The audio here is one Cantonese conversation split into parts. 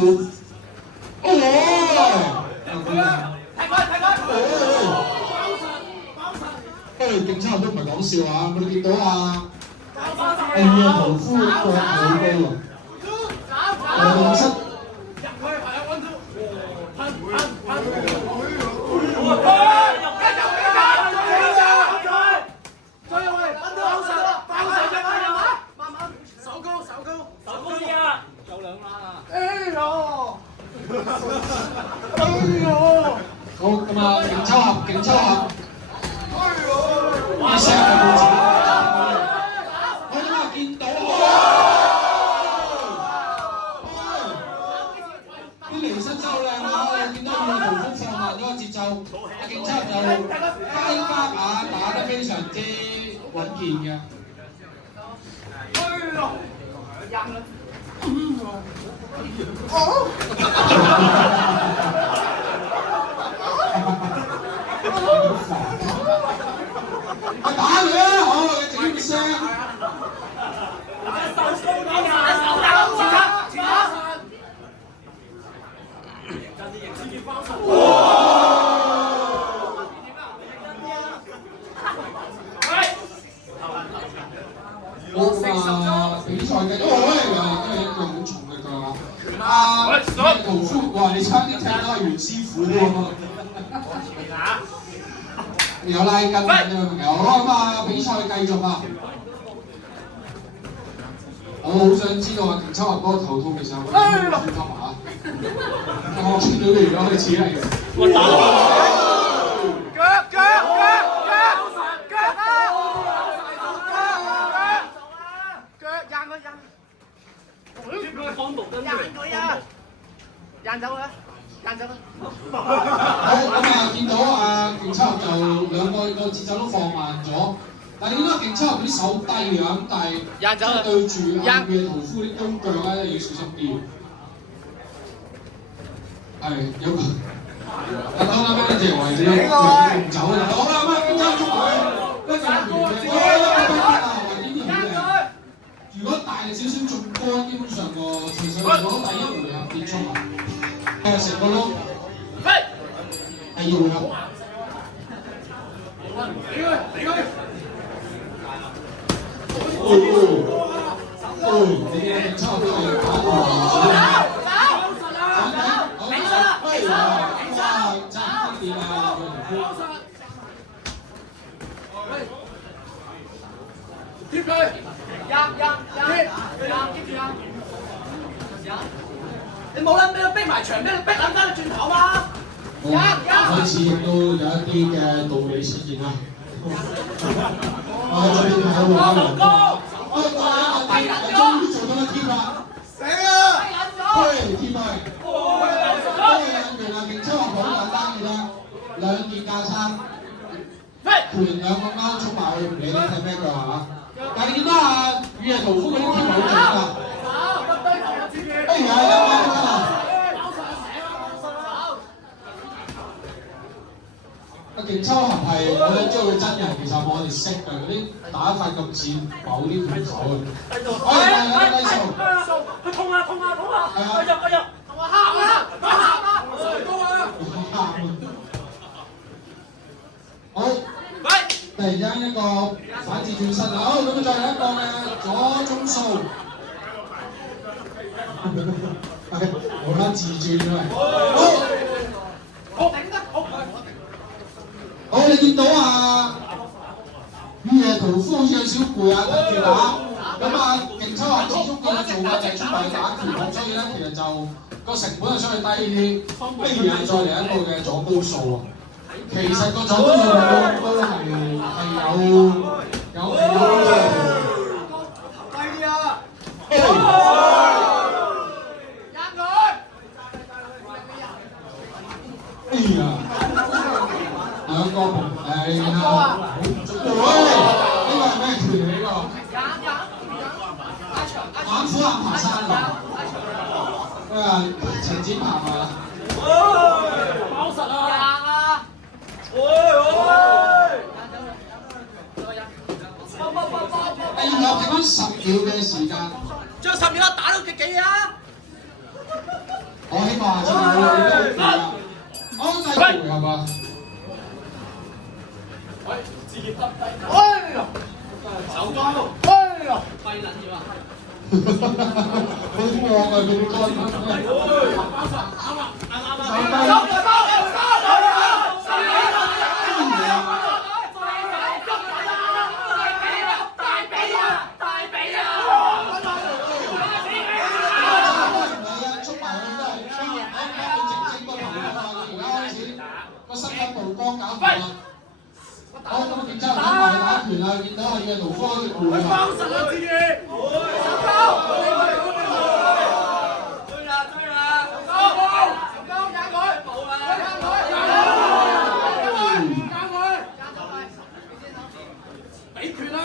款。哦！誒，競猜都唔係講笑啊！我哋見到啊，係嘅屠夫國土高啊，兩七。好咁啊，競抽合，競抽合。哇！聲係冇錢。我咁啊見到啲離身真好靚啊！我見到佢嘅屠夫放慢咗個節奏，阿競抽就加把打得非常之穩健嘅。我打佢啊！好，你整啲聲。哇！比賽嘅，因為一個好重嘅㗎。屠夫，哇！你差啲踢到係袁師傅喎。有拉筋嘅朋友，好咁啊！比賽繼續啊！我好想知道啊，競抽合嗰個頭套其實有冇穿金啊？我穿到你而家開始係。我打讓走啦！好咁啊，見到啊競抽合就兩個節奏都放慢咗，但係點解競抽合啲手低嘅咁？但係對住阿嘅屠夫啲弓腳咧要小心啲。係有個阿當啱啱隻位置唔走啊！好啦，咁啊競抽捉佢，跟住如果大力少少中杆，基本上個其實攞第一回合結束啊！成個窿。第二回合。你嘅差唔多係打到貼佢，貼住啊！你冇撚俾佢逼埋牆，俾佢逼撚翻你轉頭嘛！開始亦都有一啲嘅道理出現啦。我最近有話啦，終於做到個貼啦！死啦！貼咪，原來競抽合好簡單嘅啫，兩件架撐，盤兩個勾衝埋去，唔理你睇咩腳嚇。但係你見到啊，雨夜屠夫嗰啲貼好準㗎。哎呀！阿競抽合係我想知道佢真人，其實我哋識嘅嗰啲打法咁似某啲拳手嘅。低數。佢痛啊！入！同我喊啊！好。突然間一個反自轉身，好咁再嚟一個嘅左中數。無啦自轉咗嚟。好，你見到啊，雨夜屠夫好似有少攰啊，跟住打。咁啊，競抽合始終嘅做法就係出嚟打拳，所以咧其實就個成本係相對低啲。不如再嚟一個嘅左高數啊！其實個左高數都係有低啲啊！哎呀！兩個然後呢個係咩拳嚟㗎？猛虎岩爬山啊！陳展鵬啊！包實啊！然後剩翻10秒嘅時間，仲有10秒啦，打到幾啊？我希望下次我哋都好攰啊！好，第二回合啊！喂，自己耷低。哎呀！手裝到。哎呀！廢撚咗啊！好惡啊！佢個個身體曝光搞掂啦！好，咁啊，競爭唔埋打拳啦，見到係嘅盧科攰啊！幫實啊自己！追啦追啦！交揀佢！冇啦！交佢！俾拳啦！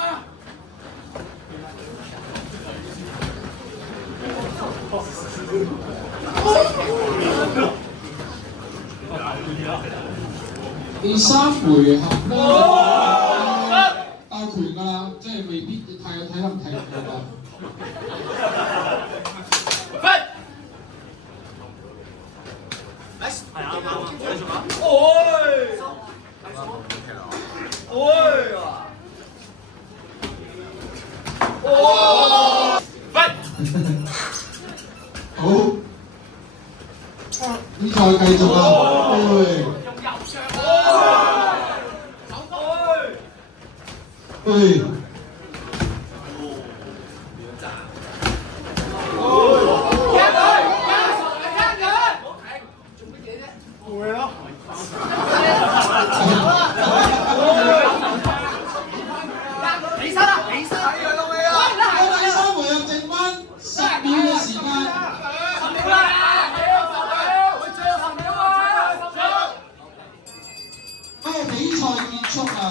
第三回合咧，鬥拳㗎啦，即係未必太有體能體力㗎啦。係啊，繼續啊！喂！喂！好，比賽繼續啊！喂！喂！比賽結束啊！